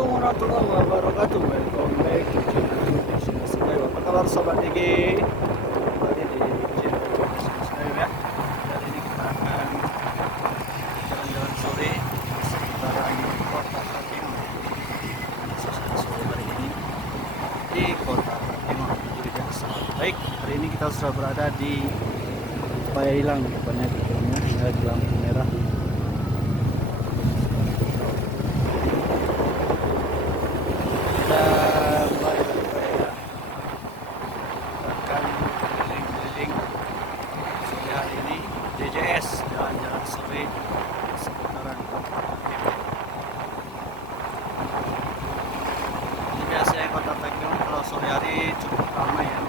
Assalamualaikum warahmatullahi wabarakatuh. Welcome back to channel Destinasi Kayu. Apa kabar sobat DG? Kembali di channel Destinasi Kayu ya. Kali ini kita akan jalan-jalan sore di sekitaran kota Fatima. Suasana sore hari ini di kota Fatima menjadi yang sangat baik. Hari ini kita sudah berada di Pailang, depannya gedungnya hingga di lampu merah. DJS jalan-jalan sore seputaran kota Fatima. Ini biasanya kota Fatima kalau sore hari cukup ramai ya.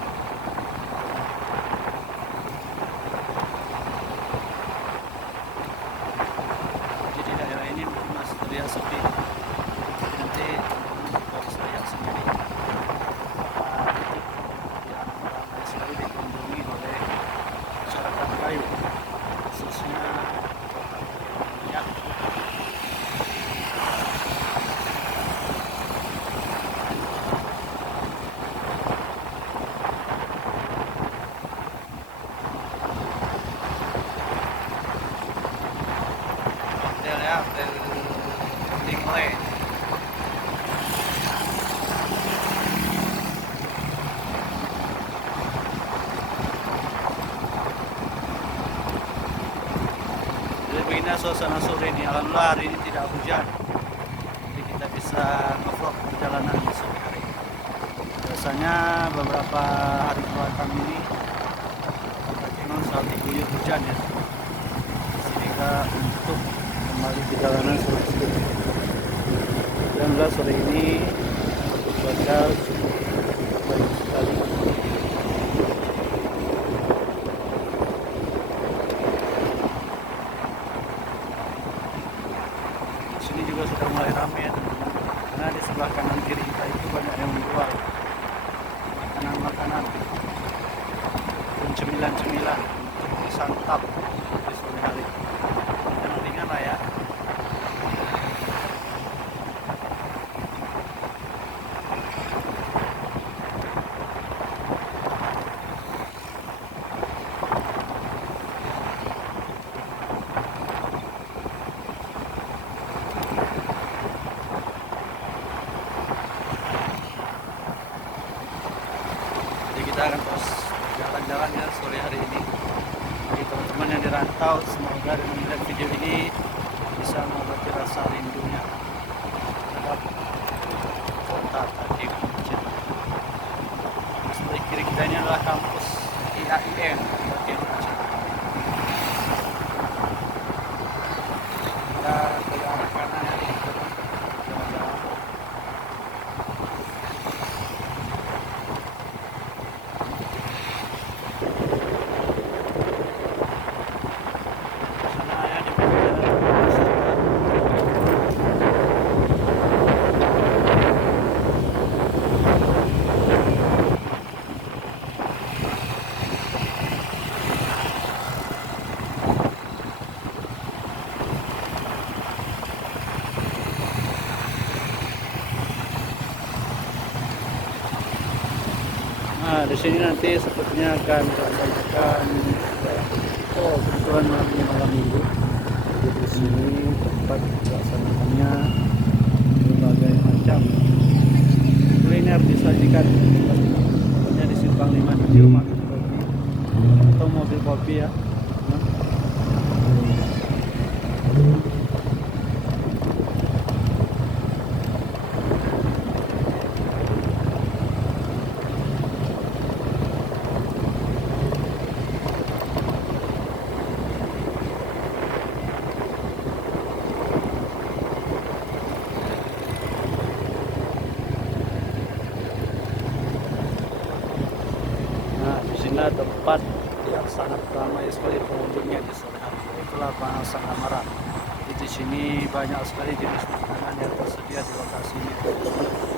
Jadi daerah ini masih terlihat sepi. Nanti harus lihat sendiri. Ramai sekali dikunjungi oleh masyarakat Kayu. Khususnya ya. Hotel ya, hotel Lingley. Begini suasana sore ini. Alhamdulillah hari ini tidak hujan, jadi kita bisa nge-vlog perjalanan di sore hari. Biasanya beberapa hari belakang ini memang selalu diguyur hujan ya, sehingga untuk kembali perjalanan sulit. Alhamdulillah sore ini cuaca cukup baik sekali. Sini juga sudah mulai ramai ya, karena di sebelah kanan kiri kita itu banyak yang menjual makanan-makanan dan cemilan-cemilan untuk disantap di sore hari. Yang ringan lah ya. Kita akan terus jalan-jalan ya sore hari ini. Bagi teman-teman yang dirantau, semoga dengan melihat video ini bisa mengobati rasa rindunya terhadap kota Fatima. Sebelah kiri kita ini adalah kampus IAIN Fatima. Kita ke arah kanan ya. Jalan-jalan. Nah, di sini nanti sepertinya akan disampaikan kebutuhan malam minggu. Jadi di sini tempat pelaksanaannya berbagai macam kuliner disajikan. Contohnya di Simpang 5 di rumah kopi atau mobil kopi ya. Tempat yang sangat ramai sekali pengunjungnya di sore hari. Itulah Pasar Amara. Di sini banyak sekali jenis makanan yang tersedia di lokasi ini,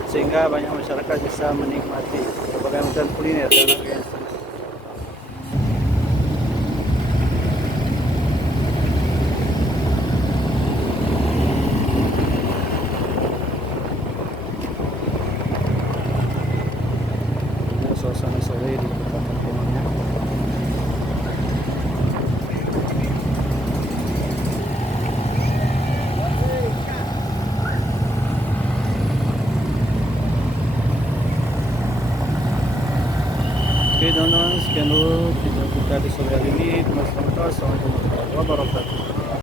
sehingga banyak masyarakat bisa menikmati berbagai macam kuliner dan harga yang sangat. suasana sore di Kabupaten Kebumen. Oke teman-teman, sekian dulu video kita di sore hari ini. Assalamualaikum warahmatullahi wabarakatuh.